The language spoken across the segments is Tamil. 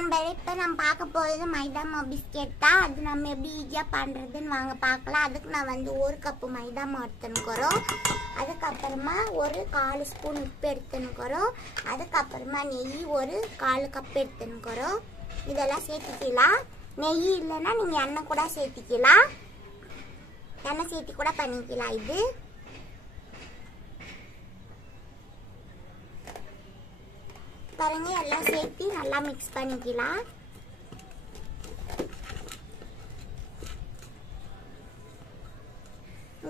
நண்பரே, இப்போ நம்ம பார்க்க போகிறது மைதா மாவு பிஸ்கெட் தான். அது நம்ம எப்படி ஈஸியாக பண்ணுறதுன்னு வாங்க பார்க்கலாம். அதுக்கு நான் வந்து 1 கப்பு மைதா மாவு எடுத்துனுக்கிறோம். அதுக்கப்புறமா ஒரு 1/4 ஸ்பூன் உப்பு எடுத்துனுக்கிறோம். அதுக்கப்புறமா நெய் ஒரு 1/4 கப் எடுத்துனுக்கிறோம். இதெல்லாம் சேர்த்துக்கலாம். நெய் இல்லைன்னா நீங்கள் எண்ணெய் கூட சேர்த்திக்கலாம். எண்ணெய் சேர்த்து கூட பண்ணிக்கலாம். இது பாருங்க, எல்லாம் சேர்த்து நல்லா மிக்ஸ் பண்ணிக்கலாம்.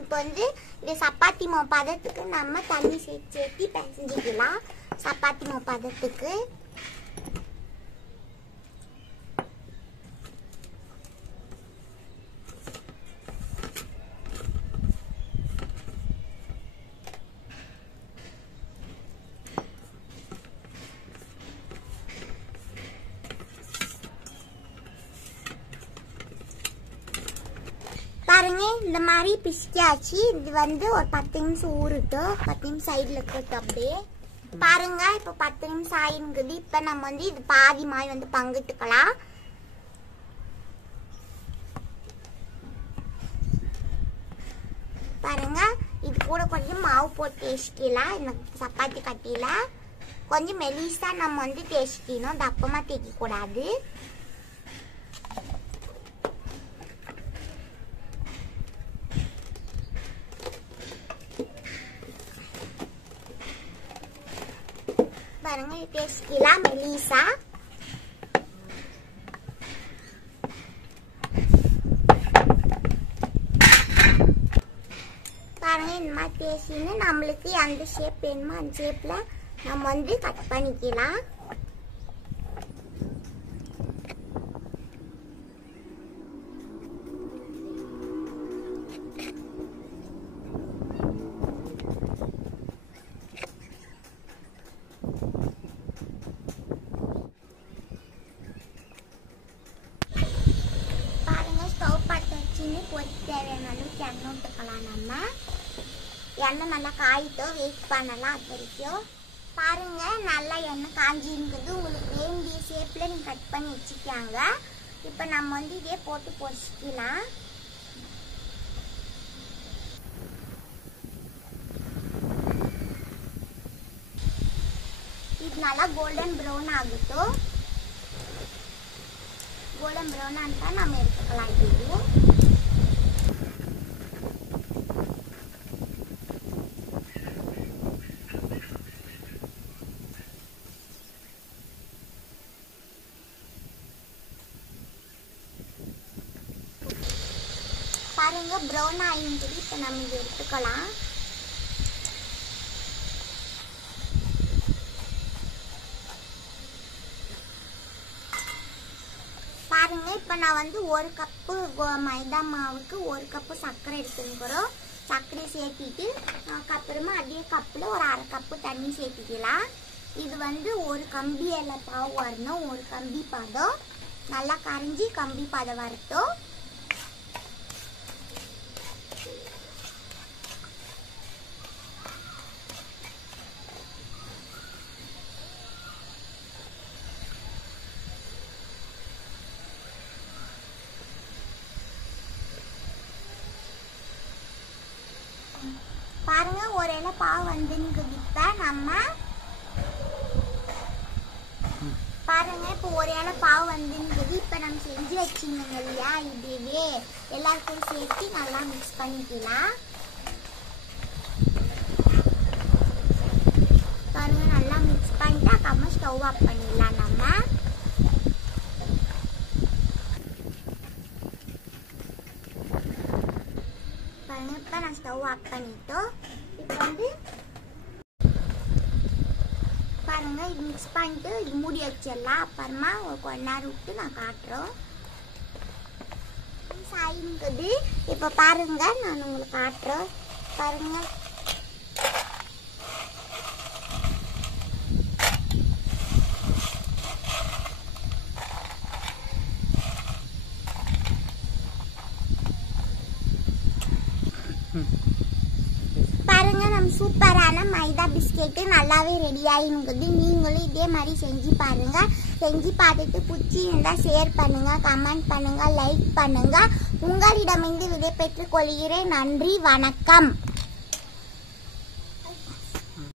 இப்போ வந்து இது சப்பாத்தி மாவு பதத்துக்கு நம்ம தண்ணி சேர்த்து பிசைஞ்சிக்கலாம். சப்பாத்தி மாவு பதத்துக்கு பாருங்க, இந்த மாதிரி பிசிக்காச்சு. இது வந்து ஒரு 10 நிமிஷம் ஊறட்டும். 10 நிமிஷம் சைடில் இருக்கட்டும். அப்படியே பாருங்க, இப்போ 10 நிமிஷம் ஆயிருக்குது. இப்போ நம்ம வந்து இது பாதி மாதிரி வந்து பங்கிட்டுக்கலாம். பாருங்க, இது கூட கொஞ்சம் மாவு போட்டு தேய்ச்சிக்கலாம். இந்த சப்பாத்தி கட்டியில கொஞ்சம் மெலிசா நம்ம வந்து தேய்ச்சிக்கணும். தப்பமாக தேய்க்க கூடாது. பாருங்க, தேய்ச்சிக்கலாம் மெலிசா. பாருங்க, இந்த மாதிரி தேய்ச்சின்னு நம்மளுக்கு எந்த ஷேப் வேணுமோ அந்த ஷேப்ல நம்ம வந்து கட் பண்ணிக்கலாம். பொறிக்க தேவையான அளவுக்கு எண்ணெய் விட்டுக்கலாம். நம்ம எண்ணெய் நல்லா காயிட்டோம். வெயிட் பண்ணலாம் அது வரைக்கும். பாருங்க, நல்லா எண்ணெய் காஞ்சிருக்குது. உங்களுக்கு வேண்டிய ஷேப்ல நீங்க கட் பண்ணி வச்சுக்காங்க. இப்போ நம்ம வந்து இதே போட்டு பொரிச்சிக்கலாம். இது நல்லா கோல்டன் ப்ரௌன் ஆகட்டும். கோல்டன் ப்ரௌன் ஆனா நம்ம எடுத்துக்கலாம். இது பாருங்க, ப்ரௌன் ஆகிடுது. இப்போ நம்ம இதை எடுத்துக்கலாம். பாருங்க, இப்போ நான் வந்து 1 கப்பு மைதா மாவுக்கு 1 கப்பு சர்க்கரை எடுத்துக்கிறோம். சர்க்கரை சேர்த்திட்டு அப்புறமா அதே கப்பில் ஒரு 1/2 கப்பு தண்ணி சேர்த்திக்கலாம். இது வந்து ஒரு கம்பி இலை பாவு வரணும். ஒரு கம்பி பதம் நல்லா கரைஞ்சி கம்பி பதம் வரட்டும். பாருங்க, ஒரு இலை பாவு வந்துங்குது. இப்போ நம்ம பாருங்க, இப்போ ஒரு இலை பாவு வந்துங்குது. இப்போ நம்ம செஞ்சு வச்சுருந்தோங்க இல்லையா, இதுவே எல்லாருக்கும் சேர்த்து நல்லா மிக்ஸ் பண்ணிக்கலாம். பாருங்க, நல்லா மிக்ஸ் பண்ணிட்டு அப்புறமா ஸ்டவ் ஆஃப் பண்ணிடலாம். நம்ம பாருங்க, இப்போ நான் ஸ்டவ் ஆஃப் பண்ணிட்டோம். இப்போ வந்து பாருங்க, இது மிக்ஸ் பண்ணிட்டு இது மூடி வச்சிடலாம். அப்புறமா ஒரு கொஞ்ச நேரம் விட்டு நான் காட்டுறோம். சாயிங்குது. இப்போ பாருங்க, நான் உங்களுக்கு காட்டுறோம். பாருங்க, பாருங்க, நம்ம சூப்பரான மைதா பிஸ்கெட்டு நல்லாவே ரெடி ஆகினுக்குது. நீங்களும் இதே மாதிரி செஞ்சு பாருங்க. செஞ்சு பார்த்துட்டு பிடிச்சி இருந்தால் ஷேர் பண்ணுங்க, கமெண்ட் பண்ணுங்க, லைக் பண்ணுங்க. உங்களிடமிருந்து விடை பெற்றுக் கொள்கிறேன். நன்றி, வணக்கம்.